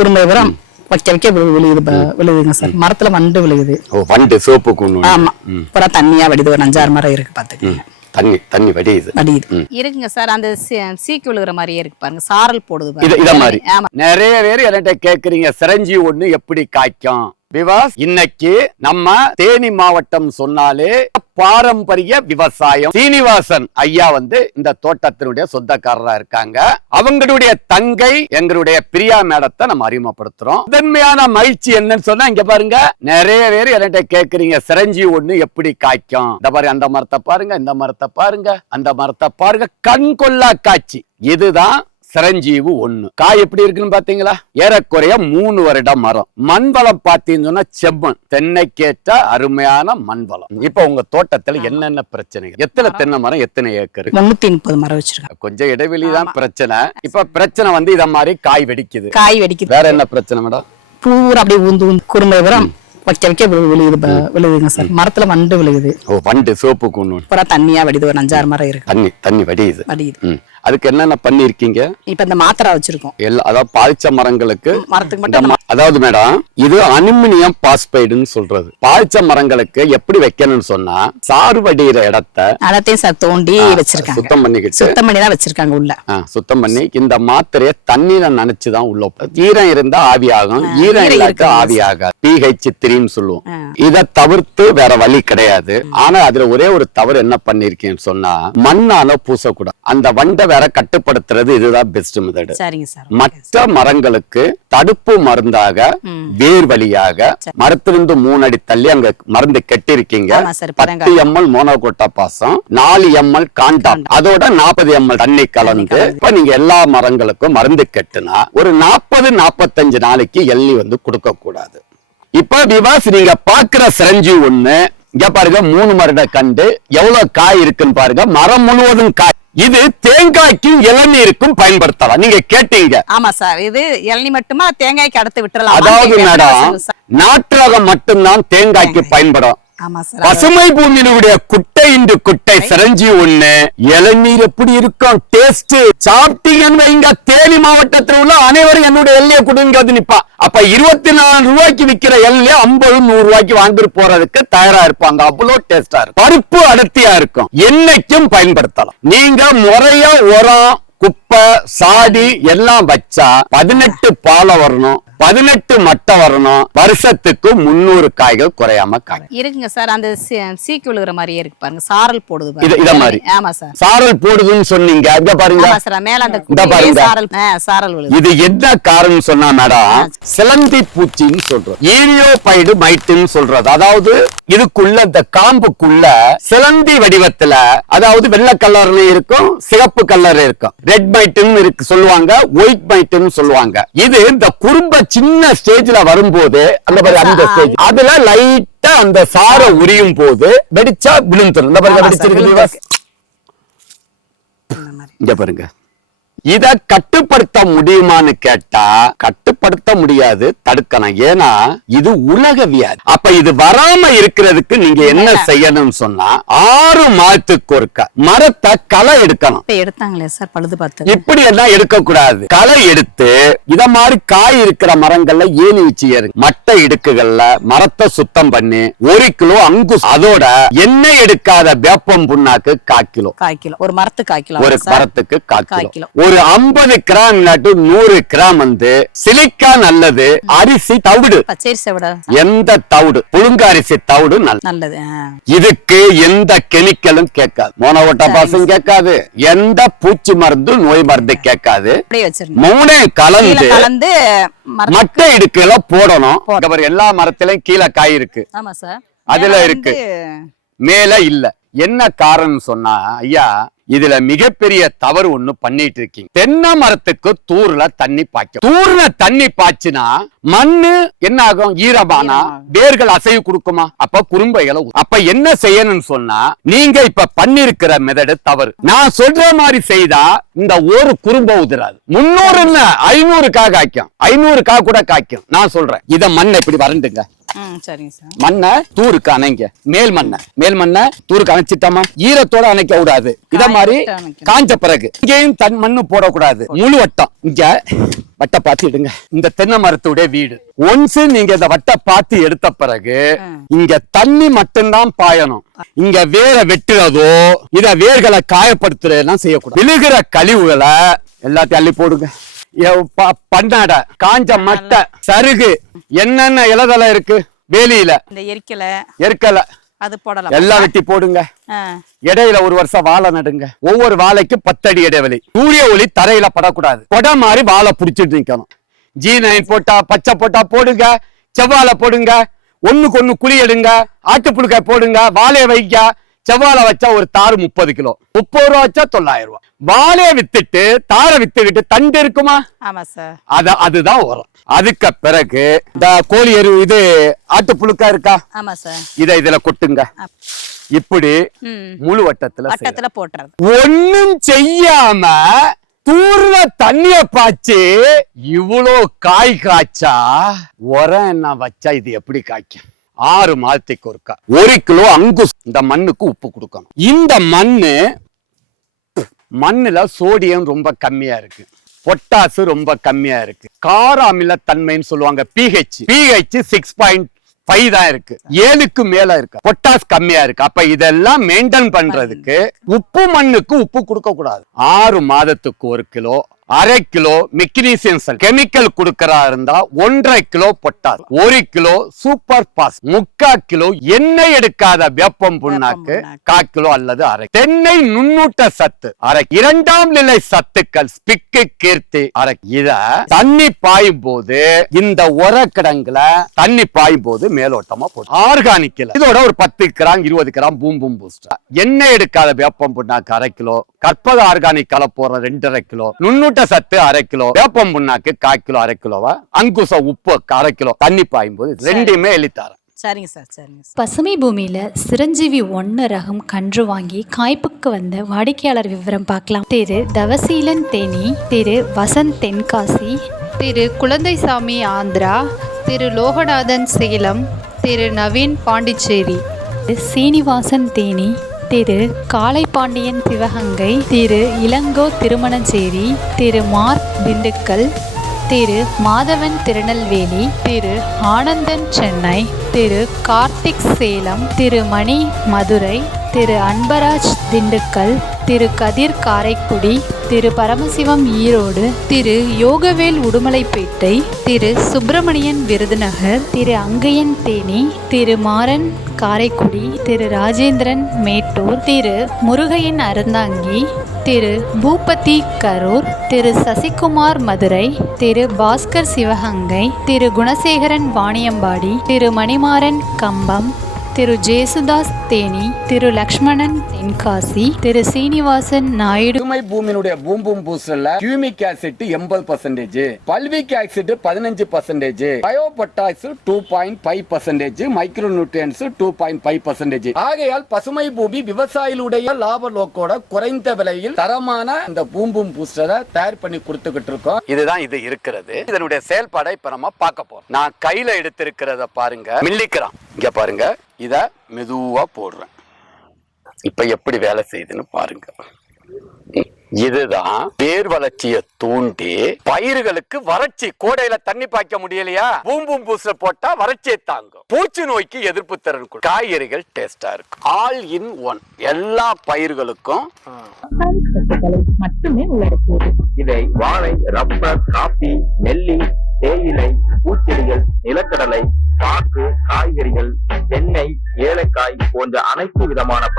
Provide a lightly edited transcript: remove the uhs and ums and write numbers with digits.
குறும்பை உரம் வைக்க விழுகுதுங்க சார். மரத்துல வண்டு விழுகுது. வண்டு சோப்பு. ஆமா, அப்புறம் தண்ணியா வடிது. ஒரு 5-6 மரம் இருக்கு பாத்துக்கோங்க. தண்ணி வடியுது இருக்குங்க சார். அந்த சீக்கு விழுகிற மாதிரியே இருக்கு பாருங்க. சாரல் போடுது இத மாதிரி. நிறைய பேர் என்கிட்ட கேக்குறீங்க சிரஞ்சி ஒண்ணு எப்படி காய்க்கும் விவாஸ். இன்னைக்கு நம்ம தேனி மாவட்டம் சொன்னாலே பாரம்பரிய விவசாயம். சீனிவாசன் ஐயா இந்த தோட்டத்தினுடைய சொந்தக்காரரா இருக்காங்க. அவங்களுடைய தங்கை எங்களுடைய பிரியா மேடத்தை நம்ம அறிமுகப்படுத்துறோம். முதன்மையான மகிழ்ச்சி என்னன்னு சொன்னா இங்க பாருங்க, நிறைய பேர் என்கிட்ட கேக்குறீங்க சிரஞ்சி ஒண்ணு எப்படி காய்க்கும். இந்த பாருங்க, அந்த மரத்தை பாருங்க, இந்த மரத்தை பாருங்க, அந்த மரத்தை பாருங்க, கண் கொள்ளா காட்சி. இதுதான் சிரஞ்சீவு ஒண்ணு. காய் எப்படி இருக்குன்னு பாத்தீங்களா? ஏறக்குறைய 3 வருட மரம். மண்வளம் பாத்தீங்கன்னா செம்மண், தென்னைக்கேற்ற அருமையான மண்வளம். இப்ப உங்க தோட்டத்துல என்னென்ன பிரச்சனைகள்? எத்தனை தென்னை மரம், எத்தனை ஏக்கர்? 330 மரம் வச்சிருக்காங்க. கொஞ்சம் இடைவெளிதான் பிரச்சனை. இப்ப பிரச்சனை இத மாதிரி காய் வெடிக்குது. வேற என்ன பிரச்சனை மேடம்? பூரா அப்படியே ஊந்து குறும்பை உரம் வைக்க விழுகுதுங்க சார். மரத்துல வண்டு விழுகுது. வண்டு சோப்பு. அப்புறம் தண்ணியா வடிது. ஒரு 5-6 மரம் இருக்கு. தண்ணி வடியுது. அதுக்கு என்னென்ன பண்ணி இருக்கீங்க? இப்ப இந்த மாத்திரை வச்சிருக்கோம். அதாவது பாய்ச்ச மரங்களுக்கு மட்டும். அதாவது மேடம், இது அலுமினியம் பாஸ்பைடுன்னு சொல்றது. பாய்ச்ச மரங்களுக்கு எப்படி வைக்கணும்னு சொன்னா, சாறு வடிகிற இடத்தையும் சார் தோண்டி வச்சிருக்காங்க. சுத்தம் பண்ணி தான் வச்சிருக்காங்க உள்ள. சுத்தம் பண்ணி இந்த மாத்திரையை தண்ணீரை நனைச்சுதான் உள்ள. ஈரம் இருந்தா ஆவி ஆகும், ஈரம் இல்லாத ஆவி ஆகாது. pH 3 சொல்லுவோம். இதை தவிர்த்து வேற வழி கிடையாது. ஆனா அதுல ஒரே ஒரு தவறு என்ன பண்ணிருக்கேன்னு சொன்னா, மண்ணால பூசக்கூடாது. அந்த வண்டை வேற கட்டுப்படுத்துறது இதுதான் பெஸ்ட் மெத்தட். மற்ற மரங்களுக்கு தடுப்பு மருந்தாக வேர் வழியாக மரத்திலிருந்து 3 அடி தள்ளி அங்க மருந்து கட்டிருக்கீங்க. 10 ml மோனோகோட்டா பாசம், 4 ml காண்டாம், அதோட 40 ml தண்ணி கலந்து இப்ப நீங்க எல்லா மரங்களுக்கும் மருந்து கட்டுனா ஒரு 40-45 நாளைக்கு எள்ளி கொடுக்க கூடாது. இப்ப விவாஸ் நீங்க பாக்குற சிரஞ்சி ஒண்ணு இங்க பாருங்க, 3 வருட கண்டு எவ்வளவு காய் இருக்குன்னு பாருங்க. மரம் முழுவதும் காய். இது தேங்காய்க்கும் இளநீருக்கும் பயன்படுத்தலாம். நீங்க கேட்டீங்க. ஆமா சார், இது இளநீர் மட்டுமா தேங்காய்க்கு அடுத்து விட்டுறலாம்? அதாவது மேடம், நாற்றாக மட்டும்தான் தேங்காய்க்கு பயன்படும். பசுமை பூமியினுடைய குட்டை இன்று குட்டை சிரஞ்சி ஒண்ணு. இளநீர் எப்படி இருக்கும் டேஸ்ட் சாப்பிட்டீங்கன்னு வைங்க, தேனி மாவட்டத்தில் உள்ள அனைவரும் என்னுடைய எல்லையை கொடுங்க நிப்பா. அப்ப 24 ரூபாய்க்கு விக்கிற எல்லையை 50-100 ரூபாய்க்கு வாங்கிட்டு போறதுக்கு தயாரா இருப்பாங்க. அவ்வளவு டேஸ்டா இருக்கும், பருப்பு அடர்த்தியா இருக்கும். என்னைக்கும் பயன்படுத்தலாம். நீங்க முறையா உரம், குப்பை, சாடி எல்லாம் வச்சா 18 பாலை வரணும், 18 மட்டை வரணும். வருஷத்துக்கு 300 காய்கள் குறையாம காய் இருக்குங்க சார். அந்த சீக்கு விழுகிற மாதிரியே இருக்கு பாருங்க. சாரல் போடுது இத மாதிரி. ஆமா சார், சாரல் போடுதுன்னு சொன்னீங்க. இங்க பாருங்க, மேல அந்த சாரல் விழுது. இது என்ன காரணம் சொன்னா மேடம், சிலந்தி பூச்சின்னு சொல்றோம். ஈரியோபைடு மைட்டுன்னு சொல்றது. அதாவது இதுக்குள்ள இந்த காம்புக்குள்ள சிலந்தி வடிவத்துல, அதாவது வெள்ளை கலர்ல இருக்கும், சிகப்பு கலர் இருக்கும். ரெட் மைட்டுன்னு இருக்கு சொல்லுவாங்க, ஒயிட் மைட்டுன்னு சொல்லுவாங்க. இது இந்த குறும்ப சின்ன ஸ்டேஜ்ல வரும்போது அந்த ஸ்டேஜ் அதுல லைட்டா அந்த சாரை உரியும் போது வெடிச்சா விழுந்துரும். இங்க பாருங்க. இத கட்டுப்படுத்த முடியுமான்னு கேட்டா கட்டுப்படுத்த முடியாது, தடுக்கணும். ஏன்னா இது உலக வியாதி. அப்ப இது வராம இருக்கிறதுக்கு நீங்க என்ன செய்யணும்னு சொன்னா, 6 மாதத்துக்கு ஒருக்க மரத்தை களை எடுக்கணும். எடுத்தாங்களே சார், பழுது பார்த்து இப்படி எல்லாம் எடுக்க கூடாது. களை எடுத்து இத மாதிரி காய் இருக்கிற மரங்கள்ல ஏணி வச்சு ஏறு, மட்டை இடுக்குகள்ல மரத்தை சுத்தம் பண்ணி 1 கிலோ அங்குஸ், அதோட எண்ணெய் எடுக்காத வேப்பம் புண்ணாக்கு 1/4 கிலோ. ஒரு மரத்துக்கு 1/4 கிலோ. ஒரு மரத்துக்கு 1/4 கிலோ. ஒரு 50 கிராம் 100 கிராம் சிலிக்கான் அல்லது அரிசி தவிடு, எந்த தவிடு, புழுங்க அரிசி தவிடு நல்லது. இதுக்கு எந்த கெமிக்கலும் கேட்காது, மோனோகோட்டா பாசம் கேட்காது, எந்த பூச்சி மருந்து நோய் மருந்து கேட்காது. 3 கலந்து மட்டை இடுக்குல போடணும். எல்லா மரத்திலும் கீழே காய் இருக்கு, அதுல இருக்கு, மேல இல்ல. என்ன காரணம் சொன்னா, ஐயா இதுல மிகப்பெரிய தவறு ஒண்ணு பண்ணிட்டு இருக்கீங்க. தென்னை மரத்துக்கு தூர்ல தண்ணி பாய்க்கும். தூர்ல தண்ணி பாய்ச்சினா மண்ணு என்ன ஆகும், ஈரமானா வேர்கள் அசைவு கொடுக்குமா? அப்ப குறும்பைகளை. அப்ப என்ன செய்யணும்னு சொன்னா, நீங்க இப்ப பண்ணிருக்கிற மெதடு தவறு. நான் சொல்ற மாதிரி செய்தா இந்த ஒரு குறும்ப உதிராது. 300 500 காய்க்கும், 500 கூட காய்க்கும். நான் சொல்றேன், இத மண்ணை இப்படி வரண்டுங்க. மண்ணை தூருக்கு அணைங்க. மேல் மண்ணை தூருக்கு அணைச்சிட்டோமா, ஈரத்தோட அணைக்க கூடாது. இத மாதிரி காஞ்ச பிறகு இங்கேயும் மண்ணு போடக்கூடாது. முழு வட்டம் இங்க வட்ட பாத்தி எடுங்க. இந்த தென்னை மரத்துடைய வீடு. ஒன்ஸ் நீங்க இந்த வட்ட பாத்தி எடுத்த பிறகு இங்க தண்ணி மட்டும்தான் பாயணும். இங்க வேற வெட்டுறதோ இத வேர்களை காயப்படுத்துறதெல்லாம் செய்யக்கூடாது. விழுகிற கழிவுகளை எல்லாத்தையும் அள்ளி போடுங்க. பண்ணாட, காஞ்ச மட்டை, சருகு, என்னென்ன இலதலை இருக்கு வேலியில, எரிக்கலை அது போடலாம். எல்லாம் வெட்டி போடுங்க. இடையில ஒரு வருஷம் வாழை நடுங்க. ஒவ்வொரு வாழைக்கு 10 அடி இடைவெளி. சூரிய ஒளி தரையில படக்கூடாது. கொடை மாதிரி வாழை புடிச்சிட்டு நிக்கணும். G9 போட்டா, பச்சை போட்டா போடுங்க, செவ்வாழை போடுங்க, ஒண்ணுக்கு ஒண்ணு குழி எடுங்க, ஆட்டுப்புழுக்காய் போடுங்க, வாழைய வைக்க. செவ்வாழை வச்சா ஒரு தாறு 30 கிலோ, 30 ரூபா வச்சா 900 ரூபாய். வாழைய வித்துட்டு தாரை வித்துக்கிட்டு தண்டு இருக்குமா? அதுதான் வரும். அதுக்கு பிறகு இந்த கோழி எரு, இது ஆட்டுப்புழுக்கா இருக்கா? இதுல கொட்டுங்க. இப்படி முழு வட்டத்துல போட்டுறது. ஒண்ணும் செய்யாம தூர்ல தண்ணிய பாய்ச்சி இவ்வளோ காய் காய்ச்சா உரம் என்ன வச்சா இது எப்படி காய்க்கும்? 6 மாதத்துக்கு ஒருக்கா 1 கிலோ அங்குஸ் இந்த மண்ணுக்கு உப்பு கொடுக்கணும். இந்த மண்ணுல சோடியம் ரொம்ப கம்மியா இருக்கு, பொட்டாசு ரொம்ப கம்மியா இருக்கு, கார அமில தன்மைன்னு சொல்லுவாங்க. pH 6.5 தான் இருக்கு, 7க்கு மேல இருக்கு. பொட்டாஸ் கம்மியா இருக்கு. அப்ப இதெல்லாம் மெயின்டைன் பண்றதுக்கு உப்பு மண்ணுக்கு உப்பு கொடுக்க கூடாது. 6 மாதத்துக்கு 1 kilo, 1/2 kilo magnesium sulphate chemical கொடுக்கறா இருந்தா 1.5 kilo potash, 1 kilo super phos, 3/4 kilo எண்ணெய் எடுக்காத வேப்பம் புண்ணாக்கு 1/4 கிலோ அல்லது 1/2. தென்னை நுண்ணூட்ட சத்து 1/2. 2ஆம் நிலை சத்துக்கள் ஸ்பிக்கு, கீர்த்தி 1/2. இத தண்ணி பாயும் போது இந்த உரக்கிடங்குல தண்ணி பாயும் போது மேலோட்டமா போடும். ஆர்கானிக் இதோட ஒரு 10 கிராம் 20 கிராம் பூம்பும் பூஸ்டர். எண்ணெய் எடுக்காத வேப்பம் புண்ணாக்கு 1/2 கிலோ, கற்பக ஆர்கானிக் கலப்போற 2.5 கிலோ, நுண்ணூட்ட சத்து 1/2 கிலோ, வேப்பம் புண்ணாக்கு 1/4 கிலோ, 1/2 கிலோவா, அங்குச உப்பு 1/2 கிலோ. தண்ணி பாயும் போது ரெண்டுமே எழுத்தாரு. சரிங்க சார், சரிங்க சார். பசுமை பூமியில சிரஞ்சீவி 1 ரகம் கன்று வாங்கி காய்ப்புக்கு வந்த வாடிக்கையாளர் விவரம் பார்க்கலாம். திரு தவசீலன் தேனி, திரு வசந்த் தென்காசி, திரு குழந்தைசாமி ஆந்திரா, திரு லோகநாதன் சேலம், திரு நவீன் பாண்டிச்சேரி, சீனிவாசன் தேனி, திரு காளைபாண்டியன் சிவகங்கை, திரு இளங்கோ திருமணச்சேரி, திரு மார்க் திண்டுக்கல், திரு மாதவன் திருநெல்வேலி, திரு ஆனந்தன் சென்னை, திரு கார்த்திக் சேலம், திரு மணி மதுரை, திரு அன்பராஜ் திண்டுக்கல், திரு கதிர் காரைக்குடி, திரு பரமசிவம் ஈரோடு, திரு யோகவேல் உடுமலைப்பேட்டை, திரு சுப்பிரமணியன் விருதுநகர், திரு அங்கையன் தேனி, திரு மாறன் காரைக்குடி, திரு ராஜேந்திரன் மேட்டூர், திரு முருகையன் அறந்தாங்கி, திரு பூபதி கரூர், திரு சசிகுமார் மதுரை, திரு பாஸ்கர் சிவகங்கை, திரு குணசேகரன் வாணியம்பாடி, திரு மணிமாறன் கம்பம், திரு ஜேசுதாஸ் தேனி, திரு லக்ஷ்மணன் தென்காசி, திரு சீனிவாசன் நாயுடு. பசுமை பூமியினுடைய பூம்பும் பூசல்ல humic acid 80%, fulvic acid 15%, bio potash 2.5%, micro nutrients 2.5%. ஆகையால் பசுமை பூமி விவசாயிகளுடைய லாப நோக்கோட குறைந்த விலையில் தரமான இந்த பூம்பும் பூஸ்டரை தயார் பண்ணி கொடுத்துக்கிட்டு இருக்கோம். இதுதான் இது இருக்கிறது. இதனுடைய செயல்பாடை இப்ப நம்ம பார்க்க போறோம். நான் கையில எடுத்திருக்கிறத பாருங்க, மில்லிகிராம். இங்க பாருங்க, இத மெதுவா போடுறேன். இப்ப எப்படி வேலை செய்யுதுன்னு பாருங்க. இதுதான் வேர் வளர்ச்சியை தூண்டி பயிர்களுக்கு வறட்சி, கோடையில தண்ணி பாய்க்க முடியலையா, பூம்பும் பூச போட்டா வறட்சியை தாங்கும், பூச்சி நோய்க்கு எதிர்ப்பு திறன், காய்கறிகள் டேஸ்டா இருக்கும். ஆல் இன் ஒன், எல்லா பயிர்களுக்கும் மட்டுமே உள்ளடக்கியது. இதை வாழை, ரப்பர், காபி, நெல்லி, தேயிலை, பூச்செடிகள், நிலக்கடலை, பாக்கு, காய்கறிகள், தென்னை, ஏலக்காய் போன்ற அனைத்து விதமான